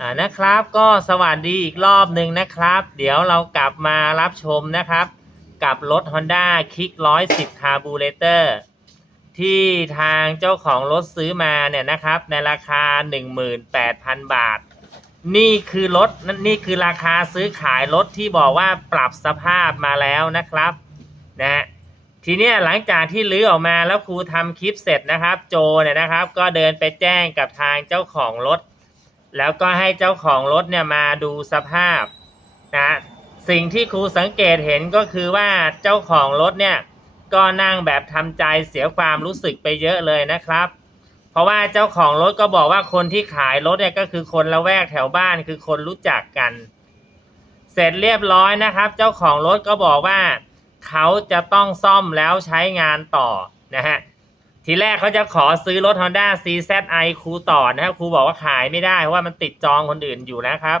อ่านะครับก็สวัสดีอีกรอบหนึ่งนะครับ เดี๋ยวเรากลับมารับชมนะครับ กับรถ Honda Kick 110 Carburetor ที่ทางเจ้าของรถซื้อมาเนี่ยนะครับ ในราคา 18,000 บาท นี่คือรถนี่คือราคาซื้อขายรถที่บอกว่าปรับสภาพมาแล้วนะครับนะทีนี้หลังจากที่ลื้อออกมาแล้วครูทำคลิปเสร็จนะครับ โจเนี่ยนะครับ ก็เดินไปแจ้งกับทางเจ้าของรถ แล้วก็ให้เจ้าของรถเนี่ยมาดูสภาพนะสิ่งที่ครูสังเกตเห็นก็คือว่าเจ้าของรถเนี่ยก็นั่งแบบทำใจเสียความรู้สึกไปเยอะเลยนะครับ เพราะว่าเจ้าของรถก็บอกว่าคนที่ขายรถเนี่ยก็คือคนละแวกแถวบ้านคือคนรู้จักกัน เสร็จเรียบร้อยนะครับ เจ้าของรถก็บอกว่า เขาจะต้องซ่อมแล้วใช้งานต่อนะฮะ ทีแรกเขาจะขอซื้อรถ Honda CZI ครูต่อนะครับครูบอกว่าขายไม่ได้เพราะว่ามันติดจองคนอื่นอยู่นะครับ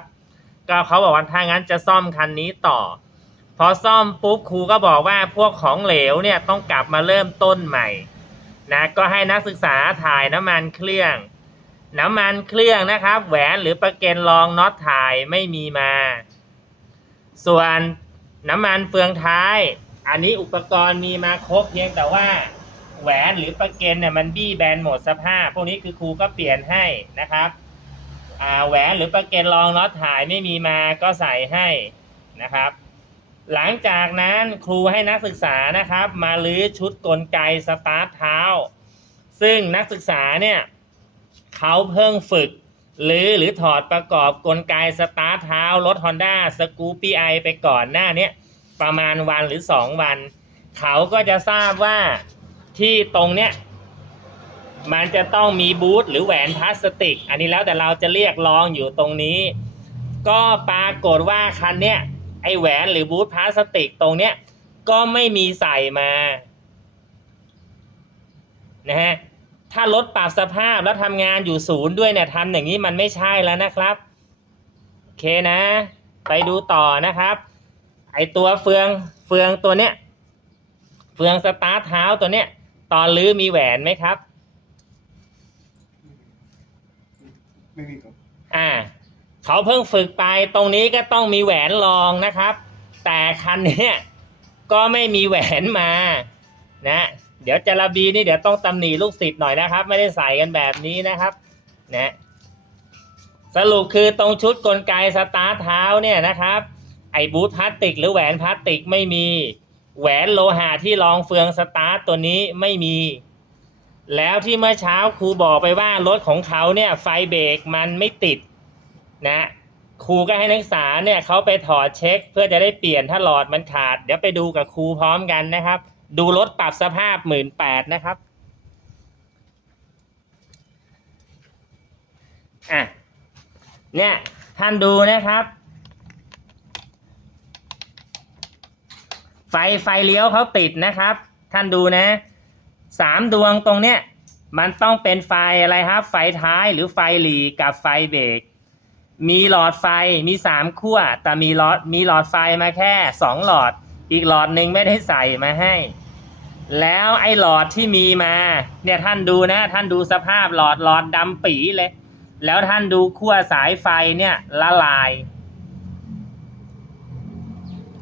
ก็เขาบอกว่าถ้างั้นจะซ่อมคันนี้ต่อ พอซ่อมปุ๊บครูก็บอกว่าพวกของเหลวเนี่ยต้องกลับมาเริ่มต้นใหม่นะก็ให้นักศึกษาถ่ายน้ำมันเครื่อง น้ำมันเครื่องนะครับ แหวนหรือประเกนรองน็อตถ่ายไม่มีมา ส่วนน้ำมันเฟืองท้าย อันนี้อุปกรณ์มีมาครบเพียงแต่ว่า แหวนหรือประเก็นเนี่ยมันบี้แบนหมดสภาพ พวกนี้คือครูก็เปลี่ยนให้นะครับแหวนหรือประเก็นรองน็อตถ่ายไม่มีมาก็ใส่ให้นะครับ หลังจากนั้นครูให้นักศึกษานะครับ มาลื้อชุดกลไกสตาร์ทเท้า ซึ่งนักศึกษาเนี่ยเขาเพิ่งฝึกหรือหรือถอดประกอบกลไกสตาร์ทเท้ารถ Honda s c o o p y i ไปก่อนหน้านี้ประมาณวันหรือ 2 วัน เขาก็จะทราบว่า ที่ตรงเนี้ยมันจะต้องมีบูทหรือแหวนพลาสติก อันนี้แล้วแต่เราจะเรียกร้องอยู่ตรงนี้ ก็ปรากฏว่าคันเนี้ยไอแหวนหรือบูทพลาสติกตรงเนี้ยก็ไม่มีใส่มานะฮะถ้ารถปรับสภาพแล้วทำงานอยู่ศูนย์ด้วยเนี่ยทำอย่างนี้มันไม่ใช่แล้วนะครับโอเคนะ ไปดูต่อนะครับ ไอตัวเฟืองเฟืองตัวเนี้ยเฟืองสตาร์ทเท้าตัวเนี้ย ตอนลื้อมีแหวนไหมครับ ไม่มีครับอ่า เขาเพิ่งฝึกไปตรงนี้ก็ต้องมีแหวนรองนะครับ แต่คันเนี้ยก็ไม่มีแหวนมานะเดี๋ยวจาระบีนี่เดี๋ยวต้องตำหนิลูกศิษย์หน่อยนะครับ ไม่ได้ใส่กันแบบนี้นะครับนะสรุปคือตรงชุดกลไกสตาร์ทเท้าเนี่ยนะครับ ไอ้บูทพลาสติกหรือแหวนพลาสติกไม่มี แหวนโลหะที่รองเฟืองสตาร์ทตัวนี้ไม่มี แล้วที่เมื่อเช้าครูบอกไปว่ารถของเขาเนี่ยไฟเบรกมันไม่ติดนะครูก็ให้นักศึกษาเนี่ยเขาไปถอดเช็ค เพื่อจะได้เปลี่ยนถ้าหลอดมันขาด เดี๋ยวไปดูกับครูพร้อมกันนะครับ ดูรถปรับสภาพหมื่นแปดนะครับอะเนี่ยท่านดูนะครับ ไฟไฟเลี้ยวเขาติดนะครับ ท่านดูนะสามดวงตรงเนี้ยมันต้องเป็นไฟอะไรครับ ไฟท้ายหรือไฟหลีกับไฟเบรกมีหลอดไฟมีสามขั้วแต่มีหลอดมีหลอดไฟมาแค่สองหลอด อีกหลอดหนึ่งไม่ได้ใส่มาให้ แล้วไอ้หลอดที่มีมา เนี่ยท่านดูนะ ท่านดูสภาพหลอดหลอดดำปีเลย แล้วท่านดูขั้วสายไฟเนี่ยละลาย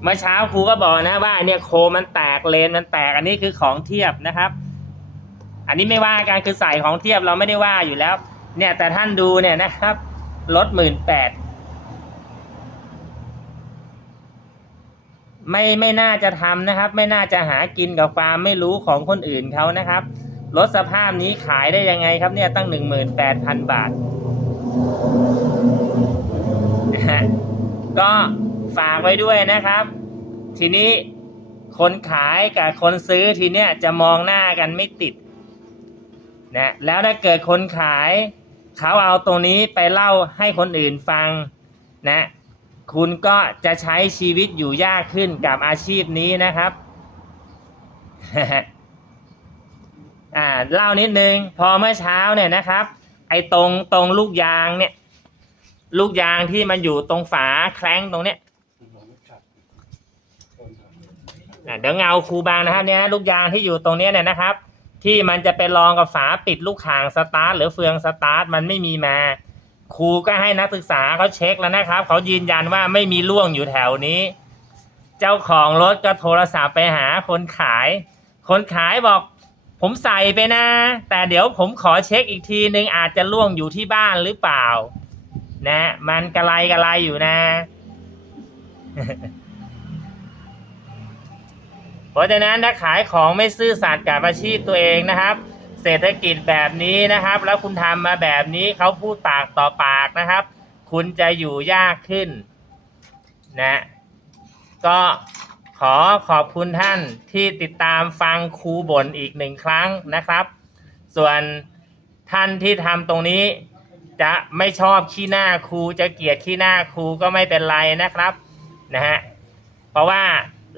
เมื่อเช้าครูก็บอกนะว่าเนี่ยโคมันแตกเลนมันแตกอันนี้คือของเทียบนะครับ อันนี้ไม่ว่าการคือใส่ของเทียบเราไม่ได้ว่าอยู่แล้ว เนี่ยแต่ท่านดูเนี่ยนะครับลดหมื่นแปดไม่ไม่น่าจะทำนะครับ ไม่น่าจะหากินกับความไม่รู้ของคนอื่นเขานะครับรถสภาพนี้ขายได้ยังไงครับเนี่ยตั้งหนึ่งหมื่นแปดพันบาทนะฮะก็ ฝากไว้ด้วยนะครับ ทีนี้คนขายกับคนซื้อทีเนี้ยจะมองหน้ากันไม่ติดนะแล้วถ้าเกิดคนขายเขาเอาตรงนี้ไปเล่าให้คนอื่นฟังนะ คุณก็จะใช้ชีวิตอยู่ยากขึ้นกับอาชีพนี้นะครับอ่าเล่านิดนึง พอเมื่อเช้าเนี่ยนะครับ ไอ้ตรงตรงลูกยางเนี่ย ลูกยางที่มันอยู่ตรงฝาแคร้งตรงเนี้ย ผมบอกไม่ขาดคนทำอะเดี๋ยวเงาครูบางนะครับเนี่ยลูกยางที่อยู่ตรงนี้เนี่ยนะครับ ที่มันจะไปรองกับฝาปิดลูกข่างสตาร์ทหรือเฟืองสตาร์ทมันไม่มีมา ครูก็ให้นักศึกษาเขาเช็คแล้วนะครับเขายืนยันว่าไม่มีล่วงอยู่แถวนี้ เจ้าของรถก็โทรศัพท์ไปหาคนขาย คนขายบอกผมใส่ไปนะ แต่เดี๋ยวผมขอเช็คอีกทีนึงอาจจะล่วงอยู่ที่บ้านหรือเปล่า นะ มันกระไรกระไรอยู่นะ เพราะฉะนั้นถ้าขายของไม่ซื่อสัตย์กับอาชีพตัวเองนะครับ เศรษฐกิจแบบนี้นะครับ แล้วคุณทำมาแบบนี้เขาพูดปากต่อปากนะครับ คุณจะอยู่ยากขึ้นนะก็ขอขอบคุณท่านที่ติดตามฟังครูบ่นอีกหนึ่งครั้งนะครับ ส่วนท่านที่ทำตรงนี้จะไม่ชอบขี้หน้าครูจะเกลียดขี้หน้าครูก็ไม่เป็นไรนะครับนะฮะเพราะว่า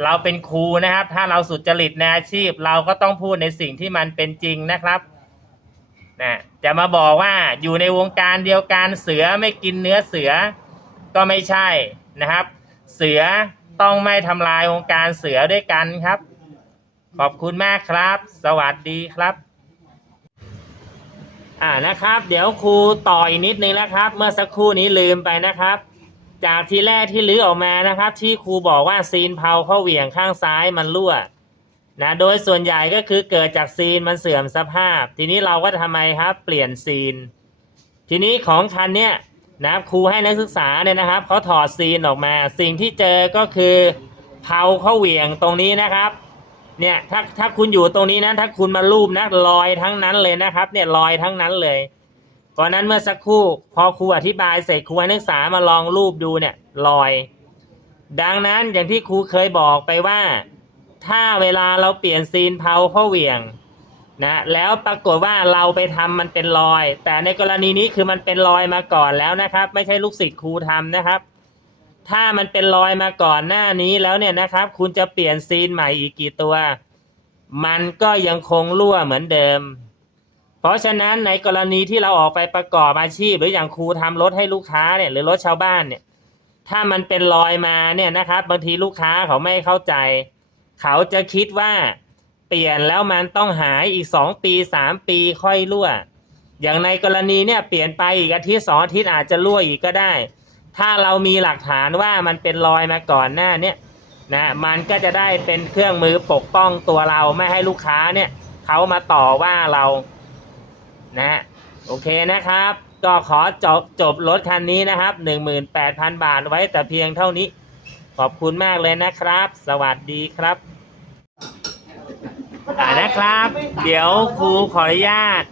เราเป็นครูนะครับ ถ้าเราสุจริตในอาชีพ เราก็ต้องพูดในสิ่งที่มันเป็นจริงนะครับนะจะมาบอกว่าอยู่ในวงการเดียวกันเสือไม่กินเนื้อเสือก็ไม่ใช่นะครับ เสือต้องไม่ทำลายวงการเสือด้วยกันครับ ขอบคุณมากครับ สวัสดีครับอ่านะครับ เดี๋ยวครูต่ออีกนิดนึงนะครับ เมื่อสักครู่นี้ลืมไปนะครับ จากทีแรกที่ลื้อออกมานะครับ ที่ครูบอกว่าซีนเพาข้าเหวี่ยงข้างซ้ายมันรั่วนะโดยส่วนใหญ่ก็คือเกิดจากซีนมันเสื่อมสภาพ ทีนี้เราก็ทำไมครับเปลี่ยนซีน ทีนี้ของคันเนี้ยนะครูให้นักศึกษาเนี่ยนะครับเขาถอดซีนออกมา สิ่งที่เจอก็คือเพาข้าเหวี่ยงตรงนี้นะครับเนี่ยถ้าถ้าคุณอยู่ตรงนี้นะถ้าคุณมารูปนะรอยทั้งนั้นเลยนะครับ เนี่ยรอยทั้งนั้นเลย ก่อนนั้นเมื่อสักครู่ พอครูอธิบายเสร็จครูนักศึกษามาลองรูปดูเนี่ยรอย ดังนั้นอย่างที่ครูเคยบอกไปว่า ถ้าเวลาเราเปลี่ยนซีนเพาเข้าเหวี่ยงนะแล้วปรากฏว่าเราไปทำมันเป็นรอย แต่ในกรณีนี้คือมันเป็นรอยมาก่อนแล้วนะครับ ไม่ใช่ลูกศิษย์ครูทำนะครับ ถ้ามันเป็นรอยมาก่อนหน้านี้แล้วเนี่ยนะครับ คุณจะเปลี่ยนซีนใหม่อีกกี่ตัว มันก็ยังคงรั่วเหมือนเดิม เพราะฉะนั้นในกรณีที่เราออกไปประกอบอาชีพ หรืออย่างครูทำรถให้ลูกค้าเนี่ยหรือรถชาวบ้านเนี่ย ถ้ามันเป็นรอยมาเนี่ยนะครับ บางทีลูกค้าเขาไม่เข้าใจ เขาจะคิดว่าเปลี่ยนแล้วมันต้องหายอีกสองปีสามปีค่อยรั่ว อย่างในกรณีเนี่ยเปลี่ยนไปอีกอาทิตย์สองอาทิตย์อาจจะรั่วอีกก็ได้ ถ้าเรามีหลักฐานว่ามันเป็นรอยมาก่อนหน้าเนี่ยนะมันก็จะได้เป็นเครื่องมือปกป้องตัวเราไม่ให้ลูกค้าเนี่ยเขามาต่อว่าเรา นะโอเคนะครับ ก็ขอจบจบรถคันนี้นะครับ 18,000 บาทไว้แต่เพียงเท่านี้ ขอบคุณมากเลยนะครับ สวัสดีครับอ่านะครับ เดี๋ยวครูขออนุญาต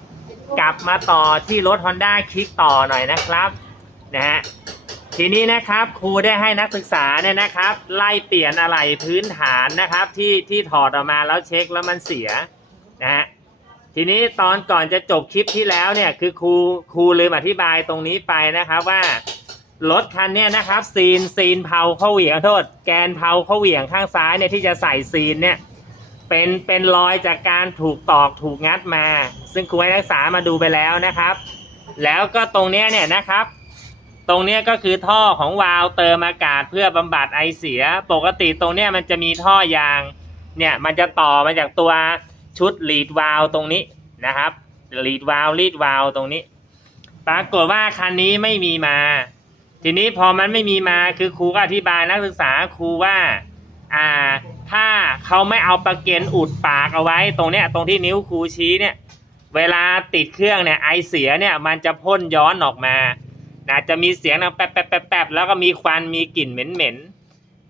กลับมาต่อที่รถ Honda คลิกต่อหน่อยนะครับนะฮะทีนี้นะครับครูได้ให้นักศึกษาเนี่ยนะครับ ไล่เปลี่ยนอะไรพื้นฐานนะครับ ที่ที่ถอดออกมาแล้วเช็คแล้วมันเสียนะฮะ ทีนี้ตอนก่อนจะจบคลิปที่แล้วเนี่ยคือครูครูลืมอธิบายตรงนี้ไปนะครับว่ารถคันเนี้ยนะครับซีนซีนเผาเข้าเหวี่ยงโทษ แกนเผาเข้าเหวี่ยงข้างซ้ายเนี่ยที่จะใส่ซีนเนี่ยเป็นเป็นรอยจากการถูกตอกถูกงัดมา ซึ่งครูให้นักศึกษามาดูไปแล้วนะครับ แล้วก็ตรงเนี้ยเนี่ยนะครับ ตรงเนี้ยก็คือท่อของวาล์วเติมอากาศเพื่อบำบัดไอเสีย ปกติตรงเนี้ยมันจะมีท่อยางเนี่ยมันจะต่อมาจากตัว ชุดลีดวาลตรงนี้นะครับลีดวาลลีดวาลตรงนี้ ปรากฏว่าคันนี้ไม่มีมา ทีนี้พอมันไม่มีมาคือครูก็อธิบายนักศึกษาครูว่าอ่าถ้าเขาไม่เอาประเก็นอุดปากเอาไว้ตรงเนี้ยตรงที่นิ้วครูชี้เนี่ยเวลาติดเครื่องเนี่ยไอเสียเนี่ยมันจะพ่นย้อนออกมานะจะมีเสียงดังแป๊บแป๊บแป๊บแป๊บแล้วก็มีควันมีกลิ่นเหม็นเหม็น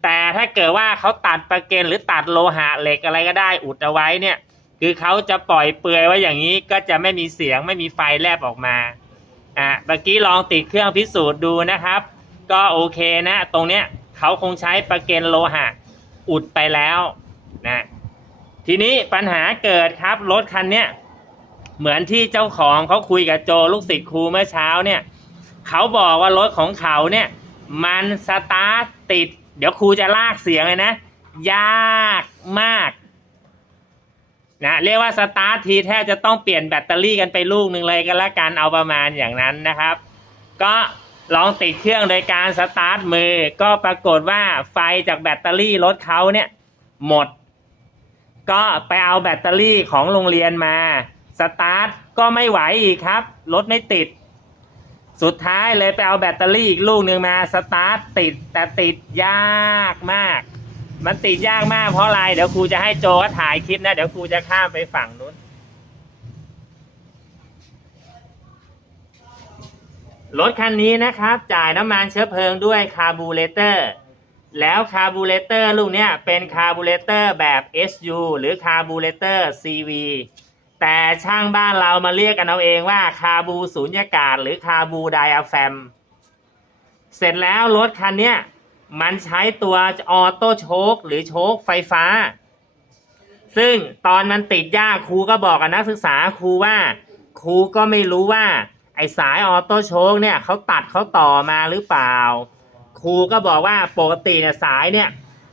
แต่ถ้าเกิดว่าเขาตัดประเกนหรือตัดโลหะเหล็กอะไรก็ได้อุดเอาไว้เนี่ย คือเขาจะปล่อยเปลือยไว้อย่างนี้ก็จะไม่มีเสียงไม่มีไฟแลบออกมาอะเมื่อกี้ลองติดเครื่องพิสูจน์ดูนะครับ ก็โอเคนะ ตรงเนี้ยเขาคงใช้ประเกนโลหะอุดไปแล้วนะทีนี้ปัญหาเกิดครับรถคันเนี้ยเหมือนที่เจ้าของเขาคุยกับโจลูกศิษย์ครูเมื่อเช้าเนี่ยเขาบอกว่ารถของเขาเนี่ยมันสตาร์ทติด เดี๋ยวครูจะลากเสียงเลยนะ ยากมาก นะเรียกว่าสตาร์ททีแทบจะต้องเปลี่ยนแบตเตอรี่กันไปลูกหนึ่งเลยก็แล้วกันเอาประมาณอย่างนั้นนะครับ ก็ลองติดเครื่องโดยการสตาร์ทมือ ก็ปรากฏว่าไฟจากแบตเตอรี่รถเขาเนี่ยหมด ก็ไปเอาแบตเตอรี่ของโรงเรียนมาสตาร์ทก็ไม่ไหวอีกครับรถไม่ติด สุดท้ายเลยไปเอาแบตเตอรี่อีกลูกหนึ่งมาสตาร์ทติดแต่ติดยากมาก มันติดยากมากเพราะอะไร เดี๋ยวครูจะให้โจก็ถ่ายคลิปนะ เดี๋ยวครูจะข้ามไปฝั่งนู้น รถคันนี้นะครับ จ่ายน้ำมันเชื้อเพลิงด้วยคาร์บูเรเตอร์ แล้วคาร์บูเรเตอร์ลูกเนี้ยเป็นคาร์บูเรเตอร์แบบ SU หรือคาร์บูเรเตอร์ CV แต่ช่างบ้านเรามาเรียกกันเอาเองว่าคาร์บูสูญญากาศ หรือคาร์บูไดอะแฟม เสร็จแล้วรถคันเนี้ย มันใช้ตัวออโต้โชคหรือโชคไฟฟ้า ซึ่งตอนมันติดยากครูก็บอกกับนักศึกษาครูว่า ครูก็ไม่รู้ว่า ไอสายออโต้โชคเนี่ยเขาตัดเขาต่อมาหรือเปล่า ครูก็บอกว่าปกติเนี่ยสายเนี่ย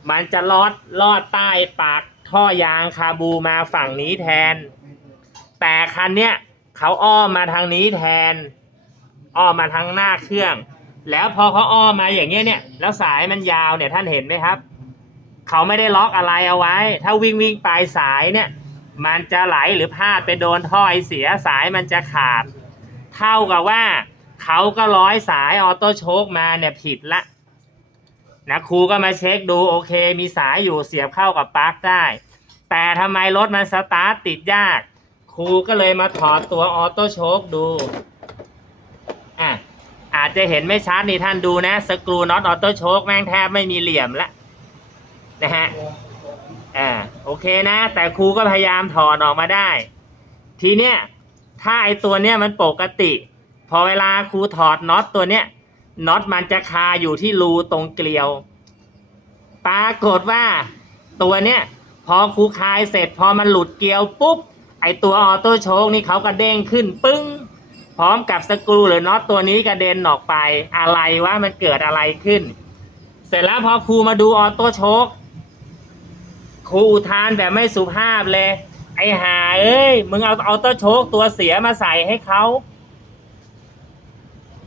มันจะลอดลอดใต้ปากท่อยางคาบูมาฝั่งนี้แทน แต่คันเนี้ยเขาอ้อมมาทางนี้แทน อ้อมมาทางหน้าเครื่อง แล้วพอเขาอ้อมมาอย่างเงี้ยเนี่ย แล้วสายมันยาวเนี่ยท่านเห็นไหมครับ เขาไม่ได้ล็อกอะไรเอาไว้ ถ้าวิ่งวิ่งปลายสายเนี่ย มันจะไหลหรือพลาดไปโดนท่อไอเสียสายมันจะขาด เท่ากับว่าเขาก็ร้อยสายออโต้โชคมาเนี่ยผิดละนะครูก็มาเช็คดูโอเค มีสายอยู่เสียบเข้ากับปลั๊กได้ แต่ทำไมรถมันสตาร์ทติดยาก ครูก็เลยมาถอดตัวออโต้โชคดู อาจจะเห็นไม่ชัดนี่ท่านดูนะ สกรูน็อตออโต้โชคแม่งแทบไม่มีเหลี่ยมละนะฮะอ่าโอเคนะ แต่ครูก็พยายามถอดออกมาได้ ทีเนี้ยถ้าไอตัวเนี้ยมันปกติ พอเวลาครูถอดน็อตตัวเนี้ยน็อตมันจะคาอยู่ที่รูตรงเกลียว ปรากฏว่าตัวเนี้ยพอครูคลายเสร็จพอมันหลุดเกลียวปุ๊บไอตัวออโต้โชคนี่เขากระเด้งขึ้นปึ้ง พร้อมกับสกรูหรือน็อตตัวนี้กระเด็นออกไปอะไรวะมันเกิดอะไรขึ้น เสร็จแล้วพอครูมาดูออโต้โชคครูอุทานแบบไม่สุภาพเลย ไอ้หาเอ้ย มึงเอาออโต้โชคตัวเสียมาใส่ให้เขา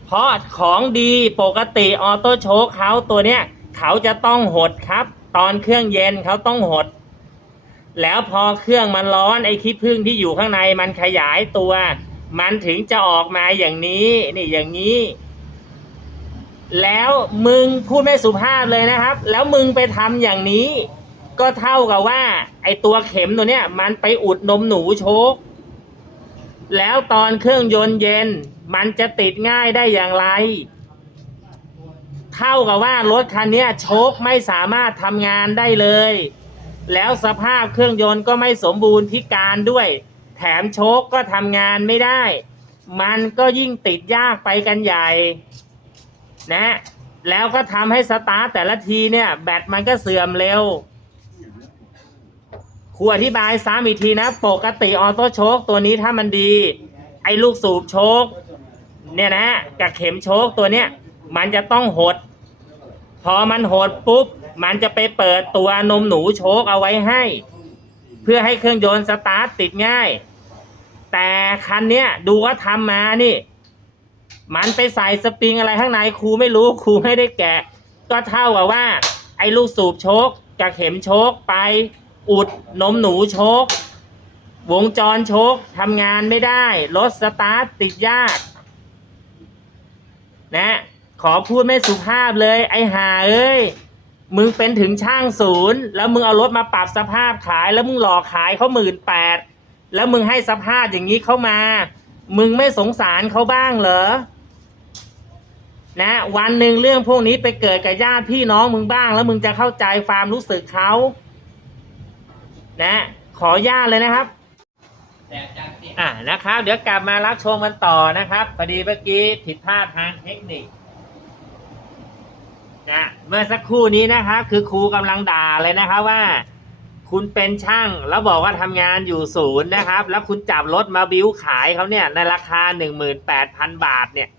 เพราะของดีปกติออโต้โชคเขาตัวเนี้ยเขาจะต้องหดครับ ตอนเครื่องเย็นเขาต้องหด แล้วพอเครื่องมันร้อนไอ้ขี้ผึ้งที่อยู่ข้างในมันขยายตัว มันถึงจะออกมาอย่างนี้นี่อย่างนี้ แล้วมึงพูดไม่สุภาพเลยนะครับ แล้วมึงไปทำอย่างนี้ ก็เท่ากับว่า ไอตัวเข็มตัวเนี้ย มันไปอุดนมหนูโชกแล้วตอนเครื่องยนต์เย็น มันจะติดง่ายได้อย่างไร เท่ากับว่ารถคันนี้โชคไม่สามารถทำงานได้เลย แล้วสภาพเครื่องยนต์ก็ไม่สมบูรณ์พิการด้วย แถมโชคก็ทำงานไม่ได้ มันก็ยิ่งติดยากไปกันใหญ่ นะ แล้วก็ทำให้สตาร์ทแต่ละทีเนี่ย แบตมันก็เสื่อมเร็วครูอธิบายซ้ำอีกทีนะ ปกติออโต้โชคตัวนี้ถ้ามันดี ไอ้ลูกสูบโชคเนี่ยนะกับเข็มโชคตัวเนี้ยมันจะต้องหด พอมันหดปุ๊บ มันจะไปเปิดตัวนมหนูโชคเอาไว้ให้ เพื่อให้เครื่องยนต์สตาร์ทติดง่าย แต่คันเนี้ยดูว่าทำมานี่ มันไปใส่สปริงอะไรข้างในครูไม่รู้ครูไม่ได้แกะ ก็เท่ากับว่า ไอ้ลูกสูบโชคกับเข็มโชคไปอุดนมหนูโชควงจรโชคทำงานไม่ได้รถสตาร์ทติดยาก นะ ขอพูดไม่สุภาพเลย ไอ้ห่าเอ้ย มึงเป็นถึงช่างศูนย์ แล้วมึงเอารถมาปรับสภาพขาย แล้วมึงหลอกขายเขาหมื่นแปดแล้วมึงให้สภาพอย่างนี้เข้ามา มึงไม่สงสารเขาบ้างเหรอ นะ วันหนึ่งเรื่องพวกนี้ไปเกิดกับญาติพี่น้องมึงบ้าง แล้วมึงจะเข้าใจความรู้สึกเขา นะ ขอญาตเลยนะครับอะนะครับ เดี๋ยวกลับมารับชมกันต่อนะครับพอดีเมื่อกี้ผิดพลาดทางเทคนิค นะเมื่อสักครู่นี้นะครับ คือครูกำลังด่าเลยนะครับว่า คุณเป็นช่างแล้วบอกว่าทำงานอยู่ศูนย์นะครับ แล้วคุณจับรถมาบิ้วขายเขาเนี่ยในราคาหนึ่งหมื่นแปดพันบาทเนี่ย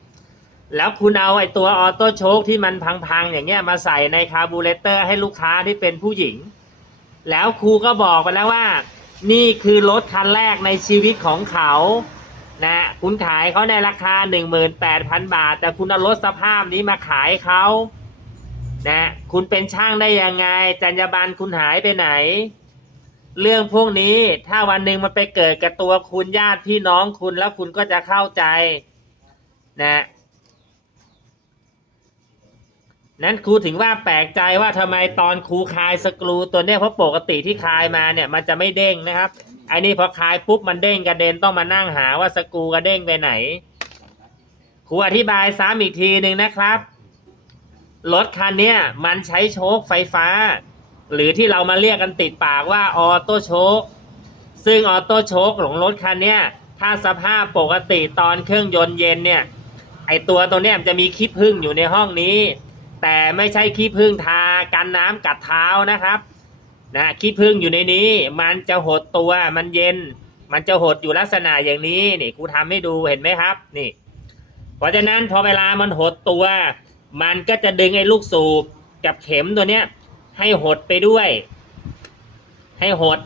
แล้วคุณเอาไอ้ตัวออโต้โชคที่มันพังๆอย่างเงี้ยมาใส่ในคาร์บูเรเตอร์ให้ลูกค้าที่เป็นผู้หญิง แล้วครูก็บอกไปแล้วว่า นี่คือรถคันแรกในชีวิตของเขานะคุณขายเขาในราคาหนึ่งหมื่นแปดพันบาท แต่คุณเอารถสภาพนี้มาขายเขา นะคุณเป็นช่างได้ยังไง จรรยาบรรณคุณหายไปไหน เรื่องพวกนี้ถ้าวันหนึ่งมันไปเกิดกับตัวคุณญาติพี่น้องคุณแล้วคุณก็จะเข้าใจ นะนั้นครูถึงว่าแปลกใจว่าทำไมตอนครูคลายสกรูตัวเนี้ยเพราะปกติที่คลายมาเนี่ย มันจะไม่เด้งนะครับไอ้นี่พอคลายปุ๊บมันเด้งกระเด็นต้องมานั่งหาว่าสกรูกระเด้งไปไหนครูอธิบายซ้ำอีกทีหนึ่งนะครับ รถคันเนี้ยมันใช้โชคไฟฟ้า หรือที่เรามาเรียกกันติดปากว่าออโต้โชคซึ่งออโต้โชคของรถคันเนี้ยถ้าสภาพปกติตอนเครื่องยนต์เย็นเนี่ย ไอตัวตัวเนี้ยมันจะมีขี้ผึ้งอยู่ในห้องนี้ แต่ไม่ใช่ขี้ผึ้งทากันน้ำกัดเท้านะครับนะขี้ผึ้งอยู่ในนี้ มันจะหดตัวมันเย็น มันจะหดอยู่ลักษณะอย่างนี้นี่ครูทำให้ดูเห็นไหมครับ นี่ เพราะฉะนั้นพอเวลามันหดตัว มันก็จะดึงไอ้ลูกสูบกับเข็มตัวเนี้ย ให้หดไปด้วย ให้หด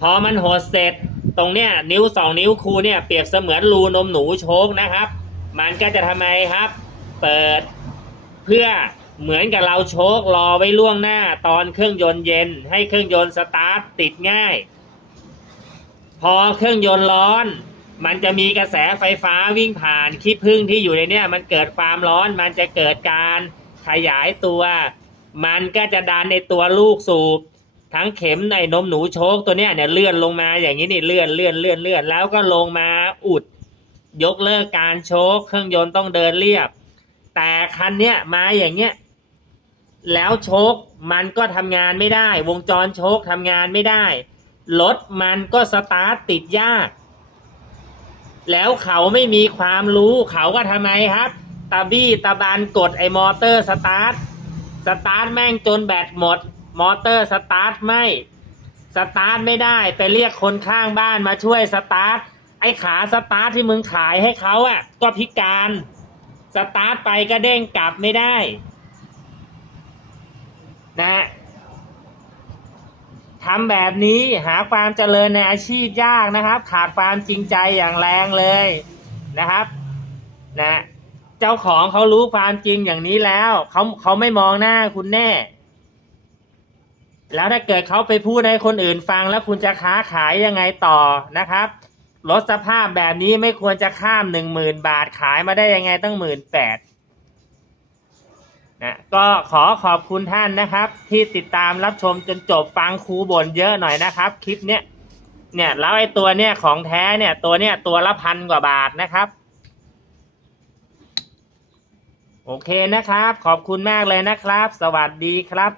พอมันหดเสร็จ ตรงเนี้ย นิ้วสองนิ้วครูเนี่ยเปรียบเสมือนรูนมหนูโชกนะครับ มันก็จะทำไมครับ เปิดเพื่อเหมือนกับเราโชกรอไว้ล่วงหน้า ตอนเครื่องยนต์เย็น ให้เครื่องยนต์สตาร์ทติดง่าย พอเครื่องยนต์ร้อน มันจะมีกระแสไฟฟ้าวิ่งผ่านขี้ผึ้งที่อยู่ในเนี้ยมันเกิดความร้อน มันจะเกิดการขยายตัว มันก็จะดันในตัวลูกสูบ ทั้งเข็มในนมหนูโชกตัวเนี้ยเนี่ยเลื่อนลงมาอย่างนี้นี่เลื่อนเลื่อนเลื่อนเลื่อนแล้วก็ลงมาอุด ยกเลิกการโชกเครื่องยนต์ต้องเดินเรียบ แต่คันเนี้ยมาอย่างเงี้ยแล้วโชกมันก็ทำงานไม่ได้ วงจรโชกทำงานไม่ได้รถมันก็สตาร์ทติดยาก แล้วเขาไม่มีความรู้เขาก็ทำไมครับตะบี้ตะบานกดไอ้มอเตอร์สตาร์ทสตาร์ทแม่งจนแบตหมด มอเตอร์สตาร์ทไม่สตาร์ทไม่ได้ไปเรียกคนข้างบ้านมาช่วยสตาร์ทไอ้ขาสตาร์ทที่มึงขายให้เขาอะ ก็พิการสตาร์ทไปก็เด้งกลับไม่ได้ นะ ทำแบบนี้หาความเจริญในอาชีพยากนะครับ ขาดความจริงใจอย่างแรงเลยนะครับนะเจ้าของเขารู้ความจริงอย่างนี้แล้วเขาเขาไม่มองหน้าคุณแน่ แล้วถ้าเกิดเขาไปพูดให้คนอื่นฟังแล้วคุณจะค้าขายยังไงต่อนะครับรถสภาพแบบนี้ไม่ควรจะข้ามหนึ่งหมื่นบาทขายมาได้ยังไงตั้งหมื่นแปด นะก็ขอขอบคุณท่านนะครับ ที่ติดตามรับชมจนจบฟังครูบ่นเยอะหน่อยนะครับ คลิปเนี้ยเนี่ยแล้วไอ้ตัวเนี้ยของแท้เนี่ยตัวเนี้ยตัวละพันกว่าบาทนะครับ โอเคนะครับ ขอบคุณมากเลยนะครับ สวัสดีครับ